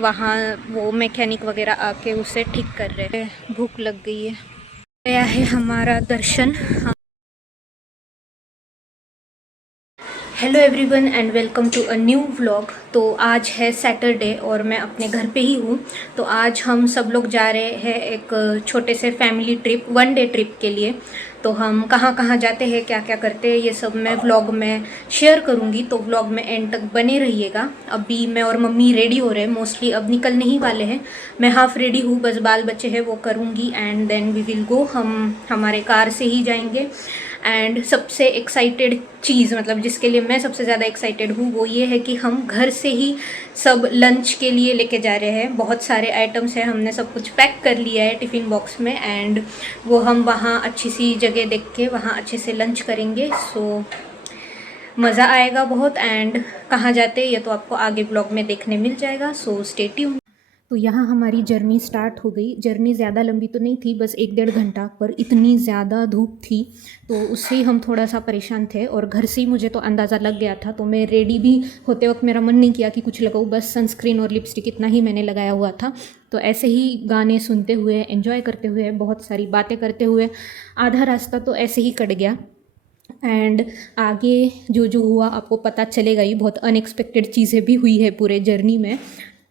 वहाँ वो मैकेनिक वगैरह आके उसे ठीक कर रहे हैं। भूख लग गई है। गया है हमारा दर्शन। Hello everyone and welcome to a new vlog. तो आज है सैटरडे और मैं अपने घर पे ही हूँ। तो आज हम सब लोग जा रहे हैं एक छोटे से फैमिली ट्रिप, 1 डे ट्रिप के लिए। तो हम कहाँ कहाँ जाते हैं, क्या क्या करते हैं, ये सब मैं व्लॉग में शेयर करूँगी। तो व्लॉग में एंड तक बने रहिएगा। अभी मैं और मम्मी रेडी हो रहे हैं, मोस्टली अब निकलने ही वाले हैं। मैं हाफ रेडी हूँ, बस बाल बच्चे हैं वो करूँगी and then we will go. हम हमारे कार से ही जाएंगे। एंड सबसे एक्साइटेड चीज़, मतलब जिसके लिए मैं सबसे ज़्यादा एक्साइटेड हूँ, वो ये है कि हम घर से ही सब लंच के लिए लेके जा रहे हैं। बहुत सारे आइटम्स हैं, हमने सब कुछ पैक कर लिया है टिफ़िन बॉक्स में एंड वो हम वहाँ अच्छी सी जगह देख के वहाँ अच्छे से लंच करेंगे। सो मज़ा आएगा बहुत। एंड कहाँ जाते हैं ये तो आपको आगे ब्लॉग में देखने मिल जाएगा। So stay tuned. तो यहाँ हमारी जर्नी स्टार्ट हो गई। जर्नी ज़्यादा लंबी तो नहीं थी, बस 1-1.5 घंटा, पर इतनी ज़्यादा धूप थी तो उससे ही हम थोड़ा सा परेशान थे। और घर से ही मुझे तो अंदाज़ा लग गया था, तो मैं रेडी भी होते वक्त मेरा मन नहीं किया कि कुछ लगाऊँ, बस सनस्क्रीन और लिपस्टिक इतना ही मैंने लगाया हुआ था। तो ऐसे ही गाने सुनते हुए, एंजॉय करते हुए, बहुत सारी बातें करते हुए आधा रास्ता तो ऐसे ही कट गया। एंड आगे जो जो हुआ आपको पता चलेगा ही। बहुत अनएक्सपेक्टेड चीज़ें भी हुई है पूरे जर्नी में,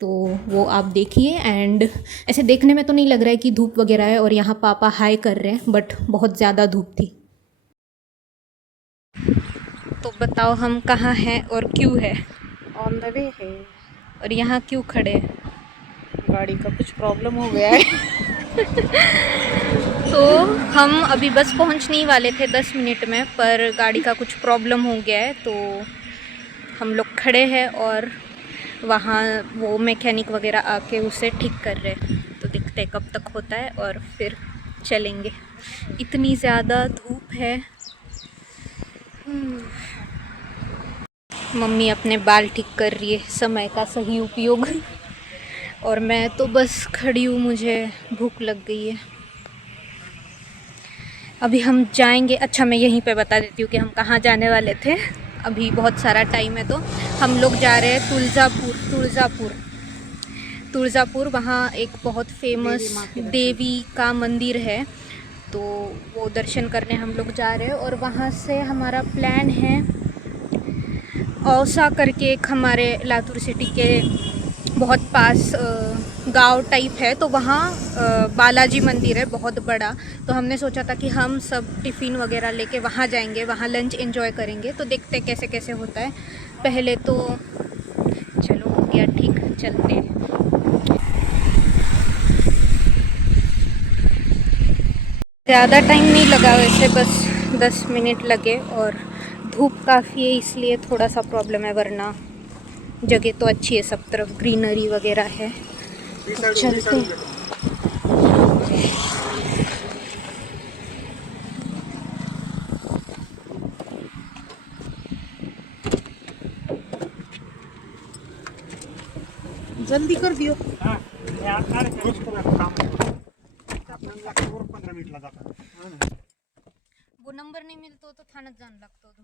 तो वो आप देखिए। एंड ऐसे देखने में तो नहीं लग रहा है कि धूप वगैरह है, और यहाँ पापा हाई कर रहे हैं, बट बहुत ज़्यादा धूप थी। तो बताओ हम कहाँ हैं और क्यों है? ऑन द वे है। और यहाँ क्यों खड़े हैं? गाड़ी का कुछ प्रॉब्लम हो गया है। तो हम अभी बस पहुँचने ही वाले थे 10 मिनट में, पर गाड़ी का कुछ प्रॉब्लम हो गया है। तो हम लोग खड़े हैं और वहाँ वो मैकेनिक वगैरह आके उसे ठीक कर रहे हैं। तो देखते हैं कब तक होता है और फिर चलेंगे। इतनी ज़्यादा धूप है। मम्मी अपने बाल ठीक कर रही है, समय का सही उपयोग। और मैं तो बस खड़ी हूँ, मुझे भूख लग गई है। अभी हम जाएंगे। अच्छा, मैं यहीं पे बता देती हूँ कि हम कहाँ जाने वाले थे। अभी बहुत सारा टाइम है, तो हम लोग जा रहे हैं तुळजापुर। वहाँ एक बहुत फेमस देवी का मंदिर है, तो वो दर्शन करने हम लोग जा रहे हैं। और वहाँ से हमारा प्लान है औसा करके, एक हमारे लातूर सिटी के बहुत पास गांव टाइप है, तो वहाँ बालाजी मंदिर है बहुत बड़ा। तो हमने सोचा था कि हम सब टिफ़िन वगैरह लेके वहाँ जाएंगे, वहाँ लंच एंजॉय करेंगे। तो देखते हैं कैसे कैसे होता है। पहले तो चलो हो गया ठीक, चलते हैं। ज़्यादा टाइम नहीं लगा वैसे, बस 10 मिनट लगे। और धूप काफ़ी है इसलिए थोड़ा सा प्रॉब्लम है, वरना जगह तो अच्छी है, सब तरफ ग्रीनरी वगैरह है। तो चलते। जल्दी कर दियो। वो नंबर नहीं मिलतो तो थानात जाण लागतो तो।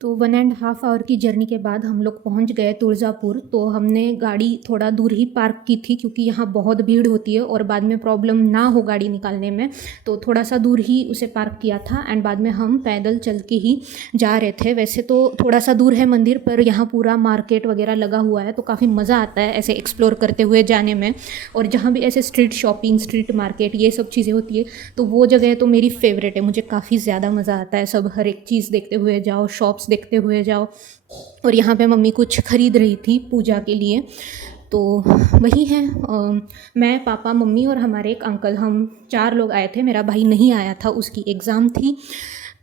तो 1.5 आवर की जर्नी के बाद हम लोग पहुंच गए तुळजापुर। तो हमने गाड़ी थोड़ा दूर ही पार्क की थी, क्योंकि यहाँ बहुत भीड़ होती है और बाद में प्रॉब्लम ना हो गाड़ी निकालने में, तो थोड़ा सा दूर ही उसे पार्क किया था। एंड बाद में हम पैदल चल के ही जा रहे थे। वैसे तो थोड़ा सा दूर है मंदिर, पर यहाँ पूरा मार्केट वगैरह लगा हुआ है, तो काफ़ी मज़ा आता है ऐसे एक्सप्लोर करते हुए जाने में। और जहाँ भी ऐसे स्ट्रीट शॉपिंग, स्ट्रीट मार्केट, ये सब चीज़ें होती है, तो वो जगह तो मेरी फेवरेट है। मुझे काफ़ी ज़्यादा मज़ा आता है, सब हर एक चीज़ देखते हुए जाओ, शॉप्स देखते हुए जाओ। और यहाँ पे मम्मी कुछ खरीद रही थी पूजा के लिए। तो वही है, मैं, पापा, मम्मी और हमारे एक अंकल, हम 4 लोग आए थे। मेरा भाई नहीं आया था, उसकी एग्ज़ाम थी।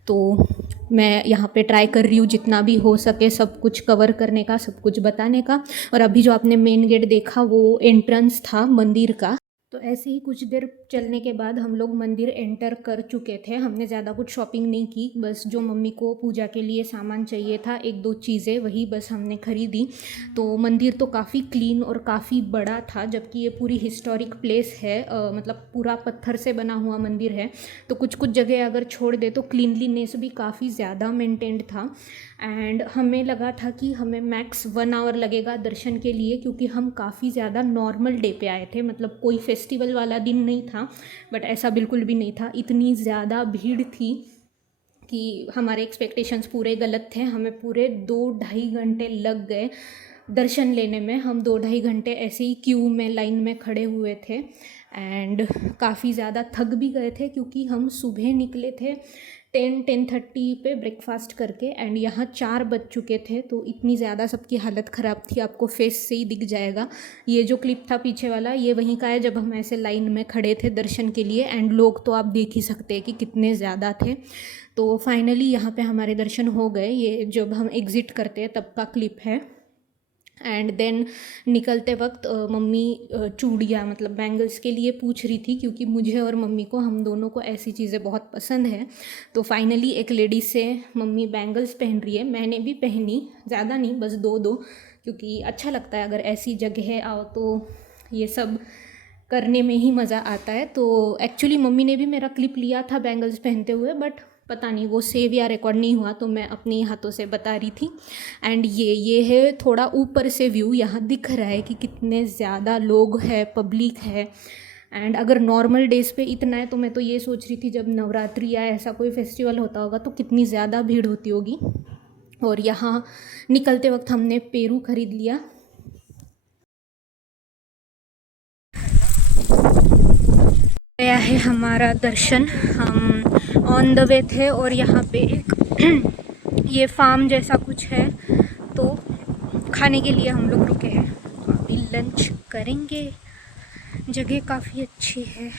तो मैं यहाँ पे ट्राई कर रही हूँ जितना भी हो सके सब कुछ कवर करने का, सब कुछ बताने का। और अभी जो आपने मेन गेट देखा, वो एंट्रेंस था मंदिर का। तो ऐसे ही कुछ देर चलने के बाद हम लोग मंदिर एंटर कर चुके थे। हमने ज़्यादा कुछ शॉपिंग नहीं की, बस जो मम्मी को पूजा के लिए सामान चाहिए था, एक दो चीज़ें, वही बस हमने खरीदी। तो मंदिर तो काफ़ी क्लीन और काफ़ी बड़ा था, जबकि ये पूरी हिस्टोरिक प्लेस है, मतलब पूरा पत्थर से बना हुआ मंदिर है। तो कुछ कुछ जगह अगर छोड़ दे तो क्लीनलीनेस भी काफ़ी ज़्यादा मेंटेन्ड था। एंड हमें लगा था कि हमें मैक्स 1 आवर लगेगा दर्शन के लिए, क्योंकि हम काफ़ी ज़्यादा नॉर्मल डे पे आए थे, मतलब कोई फेस्टिवल वाला दिन नहीं था। बट ऐसा बिल्कुल भी नहीं था, इतनी ज़्यादा भीड़ थी कि हमारे एक्सपेक्टेशंस पूरे गलत थे। हमें पूरे 2-2.5 घंटे लग गए दर्शन लेने में। हम 2-2.5 घंटे ऐसे ही क्यू में, लाइन में खड़े हुए थे। एंड काफ़ी ज़्यादा थक भी गए थे, क्योंकि हम सुबह निकले थे 10-10:30 पे ब्रेकफास्ट करके, एंड यहाँ 4 बज चुके थे। तो इतनी ज़्यादा सबकी हालत ख़राब थी, आपको फेस से ही दिख जाएगा। ये जो क्लिप था पीछे वाला, ये वहीं का है जब हम ऐसे लाइन में खड़े थे दर्शन के लिए। एंड लोग तो आप देख ही सकते हैं कि कितने ज़्यादा थे। तो फाइनली यहाँ पे हमारे दर्शन हो गए। ये जब हम एग्ज़िट करते हैं तब का क्लिप है। एंड देन निकलते वक्त मम्मी चूड़ियाँ, मतलब बैंगल्स के लिए पूछ रही थी, क्योंकि मुझे और मम्मी को, हम दोनों को ऐसी चीज़ें बहुत पसंद है। तो फाइनली एक लेडी से मम्मी बैंगल्स पहन रही है। मैंने भी पहनी, ज़्यादा नहीं, बस 2-2, क्योंकि अच्छा लगता है अगर ऐसी जगह आओ तो ये सब करने में ही मज़ा आता है। तो एक्चुअली मम्मी ने भी मेरा क्लिप लिया था बैंगल्स पहनते हुए, बट पता नहीं वो सेव या रिकॉर्ड नहीं हुआ, तो मैं अपने हाथों से बता रही थी। एंड ये है थोड़ा ऊपर से व्यू, यहाँ दिख रहा है कि कितने ज़्यादा लोग हैं, पब्लिक है। एंड अगर नॉर्मल डेज़ पे इतना है, तो मैं तो ये सोच रही थी जब नवरात्रि या ऐसा कोई फेस्टिवल होता होगा तो कितनी ज़्यादा भीड़ होती होगी। और यहाँ निकलते वक्त हमने पेरू खरीद लिया। गया है हमारा दर्शन। हम ऑन द वे थे और यहाँ पे एक ये फार्म जैसा कुछ है, तो खाने के लिए हम लोग रुके हैं। तो अभी लंच करेंगे। जगह काफ़ी अच्छी है।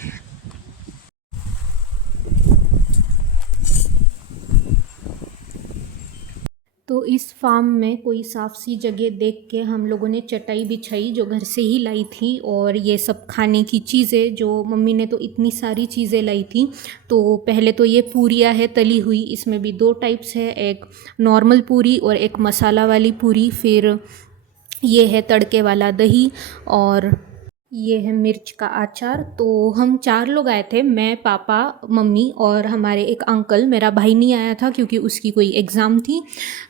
तो इस फार्म में कोई साफ़ सी जगह देख के हम लोगों ने चटाई बिछाई, जो घर से ही लाई थी। और ये सब खाने की चीज़ें, जो मम्मी ने तो इतनी सारी चीज़ें लाई थी। तो पहले तो ये पूरियाँ है तली हुई, इसमें भी 2 टाइप्स है, एक नॉर्मल पूरी और एक मसाला वाली पूरी। फिर ये है तड़के वाला दही, और ये है मिर्च का अचार। तो हम 4 लोग आए थे, मैं, पापा, मम्मी और हमारे एक अंकल। मेरा भाई नहीं आया था क्योंकि उसकी कोई एग्ज़ाम थी।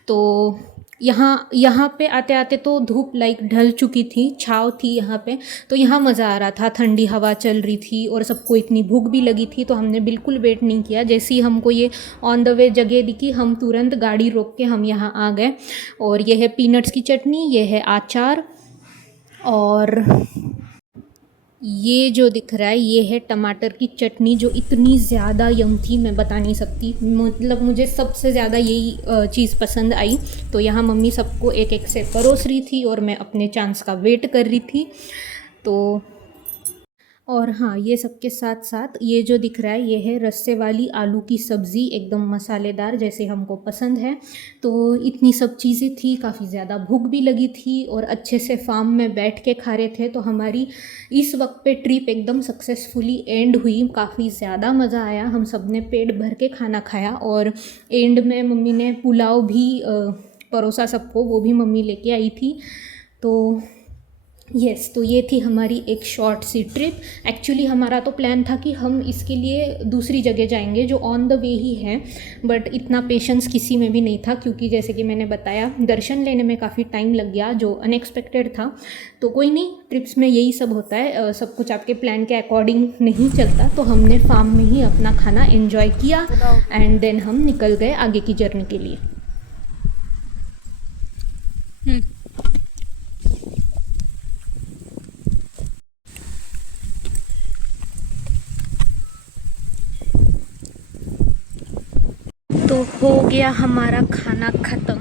तो यहाँ पे आते आते तो धूप लाइक ढल चुकी थी, छाँव थी यहाँ पे। तो यहाँ मज़ा आ रहा था, ठंडी हवा चल रही थी और सबको इतनी भूख भी लगी थी। तो हमने बिल्कुल वेट नहीं किया, जैसे ही हमको ये ऑन द वे जगह दिखी, हम तुरंत गाड़ी रोक के हम यहाँ आ गए। और ये है पीनट्स की चटनी, ये है अचार, और ये जो दिख रहा है ये है टमाटर की चटनी, जो इतनी ज़्यादा यम थी, मैं बता नहीं सकती। मतलब मुझे सबसे ज़्यादा यही चीज़ पसंद आई। तो यहाँ मम्मी सबको एक एक से परोस रही थी और मैं अपने चांस का वेट कर रही थी। तो और हाँ, ये सब के साथ साथ ये जो दिख रहा है ये है रस्से वाली आलू की सब्ज़ी, एकदम मसालेदार जैसे हमको पसंद है। तो इतनी सब चीज़ें थी, काफ़ी ज़्यादा भूख भी लगी थी और अच्छे से फार्म में बैठ के खा रहे थे। तो हमारी इस वक्त पे ट्रिप एकदम सक्सेसफुली एंड हुई। काफ़ी ज़्यादा मज़ा आया, हम सब ने पेट भर के खाना खाया। और एंड में मम्मी ने पुलाव भी परोसा सबको, वो भी मम्मी लेके आई थी। तो यस, तो ये थी हमारी एक शॉर्ट सी ट्रिप। एक्चुअली हमारा तो प्लान था कि हम इसके लिए दूसरी जगह जाएंगे जो ऑन द वे ही है, बट इतना पेशेंस किसी में भी नहीं था, क्योंकि जैसे कि मैंने बताया दर्शन लेने में काफ़ी टाइम लग गया, जो अनएक्सपेक्टेड था। तो कोई नहीं, ट्रिप्स में यही सब होता है, सब कुछ आपके प्लान के अकॉर्डिंग नहीं चलता। तो हमने फार्म में ही अपना खाना एंजॉय किया एंड देन हम निकल गए आगे की जर्नी के लिए। तो हो गया हमारा खाना ख़त्म।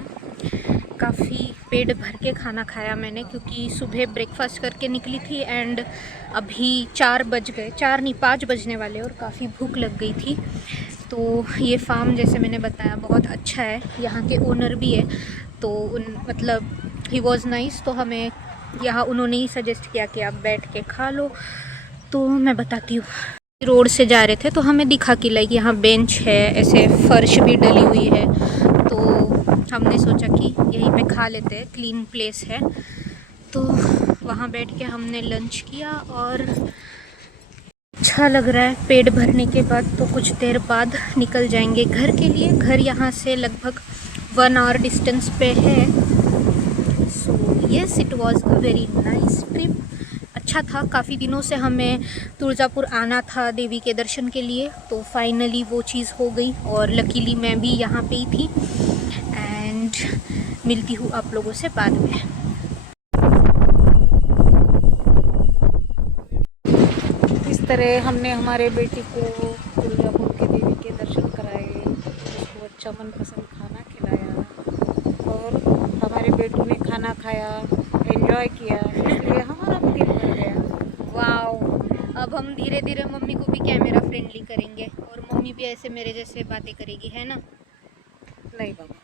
काफ़ी पेट भर के खाना खाया मैंने, क्योंकि सुबह ब्रेकफास्ट करके निकली थी एंड अभी 4 बज गए, 4 नहीं 5 बजने वाले, और काफ़ी भूख लग गई थी। तो ये फार्म जैसे मैंने बताया बहुत अच्छा है, यहाँ के ओनर भी है। तो मतलब ही वॉज़ नाइस। तो हमें यहाँ उन्होंने ही सजेस्ट किया कि आप बैठ के खा लो। तो मैं बताती हूँ। रोड से जा रहे थे तो हमें दिखा कि लाइक यहाँ बेंच है, ऐसे फर्श भी डली हुई है, तो हमने सोचा कि यहीं पे खा लेते हैं, क्लीन प्लेस है। तो वहाँ बैठ के हमने लंच किया और अच्छा लग रहा है। पेट भरने के बाद तो कुछ देर बाद निकल जाएंगे घर के लिए। घर यहाँ से लगभग 1 आवर डिस्टेंस पे है। So yes, it was a very nice trip. अच्छा था। काफ़ी दिनों से हमें तुळजापुर आना था देवी के दर्शन के लिए, तो फाइनली वो चीज़ हो गई और लकीली मैं भी यहाँ पे ही थी। एंड मिलती हूँ आप लोगों से बाद में। इस तरह हमने हमारे बेटी को दुर्गापुर के देवी के दर्शन कराए, उसको अच्छा मनपसंद खाना खिलाया और हमारे बेटू ने खाना खाया, एंजॉय किया, इसलिए हमारा भी दिन भर गया। वाओ, अब हम धीरे धीरे मम्मी को भी कैमरा फ्रेंडली करेंगे और मम्मी भी ऐसे मेरे जैसे बातें करेगी, है ना? नहीं बाबा,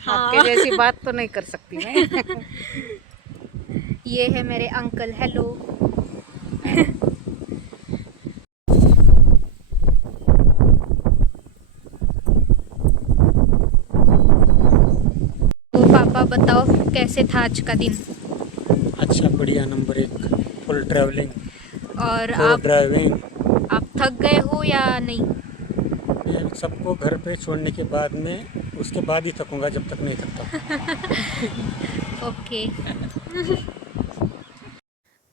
हाँ। आपके जैसी बात तो नहीं कर सकती मैं। ये है मेरे अंकल। हेलो। तो पापा बताओ कैसे था आज का दिन? अच्छा, बढ़िया, नंबर 1, फुल ट्रैवलिंग, और फुल ड्राइविंग। आप थक गए हो या नहीं? मैं सबको घर पे छोड़ने के बाद में उसके बाद ही थकूंगा, जब तक नहीं थकता। ओके।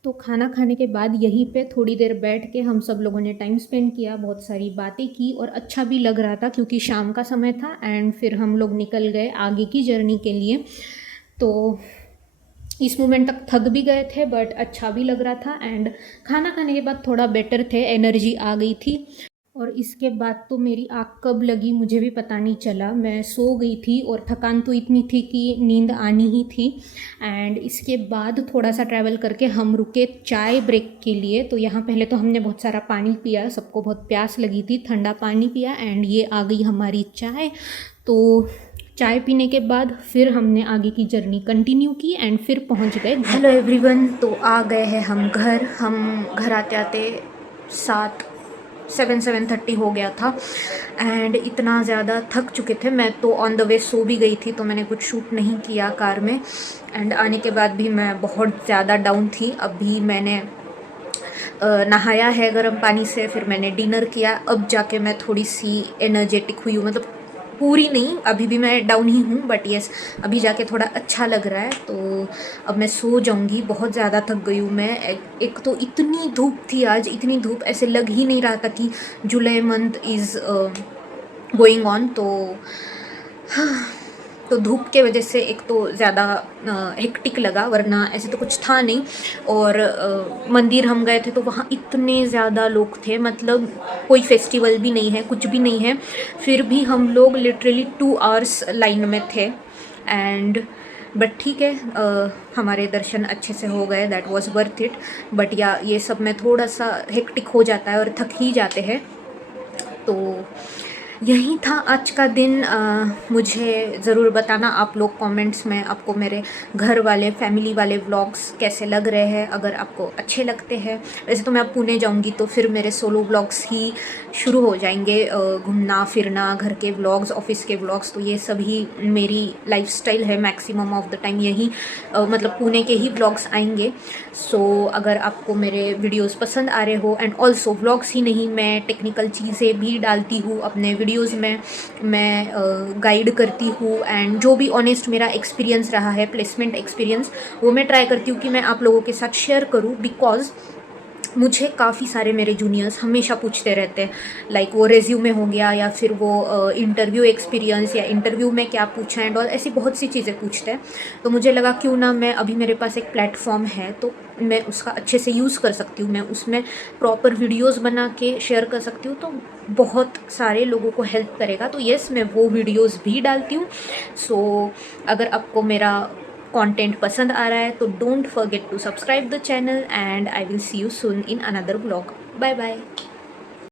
तो खाना खाने के बाद यहीं पे थोड़ी देर बैठ के हम सब लोगों ने टाइम स्पेंड किया, बहुत सारी बातें की और अच्छा भी लग रहा था क्योंकि शाम का समय था। एंड फिर हम लोग निकल गए आगे की जर्नी के लिए। तो इस मोमेंट तक थक भी गए थे बट अच्छा भी लग रहा था। एंड खाना खाने के बाद थोड़ा बेटर थे, एनर्जी आ गई थी। और इसके बाद तो मेरी आँख कब लगी मुझे भी पता नहीं चला। मैं सो गई थी और थकान तो इतनी थी कि नींद आनी ही थी। एंड इसके बाद थोड़ा सा ट्रैवल करके हम रुके चाय ब्रेक के लिए। तो यहाँ पहले तो हमने बहुत सारा पानी पिया, सबको बहुत प्यास लगी थी, ठंडा पानी पिया। एंड ये आ गई हमारी चाय। तो चाय पीने के बाद फिर हमने आगे की जर्नी कंटिन्यू की एंड फिर पहुंच गए। हेलो एवरीवन, तो आ गए हैं हम घर। हम घर आते आते 7:30 हो गया था। एंड इतना ज़्यादा थक चुके थे, मैं तो ऑन द वे सो भी गई थी, तो मैंने कुछ शूट नहीं किया कार में। एंड आने के बाद भी मैं बहुत ज़्यादा डाउन थी। अभी मैंने नहाया है गर्म पानी से, फिर मैंने डिनर किया, अब जाके मैं थोड़ी सी एनर्जेटिक हुई हूँ। मतलब पूरी नहीं, अभी भी मैं डाउन ही हूँ, बट यस अभी जाके थोड़ा अच्छा लग रहा है। तो अब मैं सो जाऊँगी, बहुत ज़्यादा थक गई हूँ मैं। एक तो इतनी धूप थी आज, इतनी धूप, ऐसे लग ही नहीं रहा था कि जुलाई मंथ इज़ गोइंग ऑन। तो धूप के वजह से एक तो ज़्यादा हेक्टिक लगा, वरना ऐसे तो कुछ था नहीं। और मंदिर हम गए थे तो वहाँ इतने ज़्यादा लोग थे, मतलब कोई फेस्टिवल भी नहीं है, कुछ भी नहीं है, फिर भी हम लोग लिटरली 2 आवर्स लाइन में थे। एंड बट ठीक है, हमारे दर्शन अच्छे से हो गए, that was worth it. But या ये सब में थोड़ा सा हेक्टिक हो जाता है और थक ही जाते हैं। तो यही था आज का दिन। मुझे ज़रूर बताना आप लोग कमेंट्स में, आपको मेरे घर वाले फैमिली वाले व्लॉग्स कैसे लग रहे हैं। अगर आपको अच्छे लगते हैं, वैसे तो मैं अब पुणे जाऊंगी तो फिर मेरे सोलो व्लॉग्स ही शुरू हो जाएंगे, घूमना फिरना, घर के व्लॉग्स, ऑफिस के व्लॉग्स, तो ये सभी मेरी लाइफस्टाइल है। मैक्सिमम ऑफ द टाइम यही मतलब पुणे के ही व्लॉग्स आएंगे। सो अगर आपको मेरे वीडियोस पसंद आ रहे हो, एंड ऑल्सो व्लॉग्स ही नहीं, मैं टेक्निकल चीज़ें भी डालती हूँ अपने वीडियोस में, मैं गाइड करती हूँ। एंड जो भी ऑनेस्ट मेरा एक्सपीरियंस रहा है, प्लेसमेंट एक्सपीरियंस, वो मैं ट्राई करती हूँ कि मैं आप लोगों के साथ शेयर करूँ। बिकॉज मुझे काफ़ी सारे मेरे जूनियर्स हमेशा पूछते रहते हैं, लाइक वो रेज्यूमे हो गया या फिर वो इंटरव्यू एक्सपीरियंस या इंटरव्यू में क्या पूछा एंड ऑल, ऐसी बहुत सी चीज़ें पूछते हैं। तो मुझे लगा क्यों ना मैं, अभी मेरे पास एक प्लेटफॉर्म है तो मैं उसका अच्छे से यूज़ कर सकती हूँ, मैं उसमें प्रॉपर वीडियोस बना के शेयर कर सकती हूँ, तो बहुत सारे लोगों को हेल्प करेगा। तो येस, मैं वो वीडियोस भी डालती हूँ। सो अगर आपको मेरा कंटेंट पसंद आ रहा है तो don't forget to subscribe the channel, and I will see you soon in another vlog. Bye bye.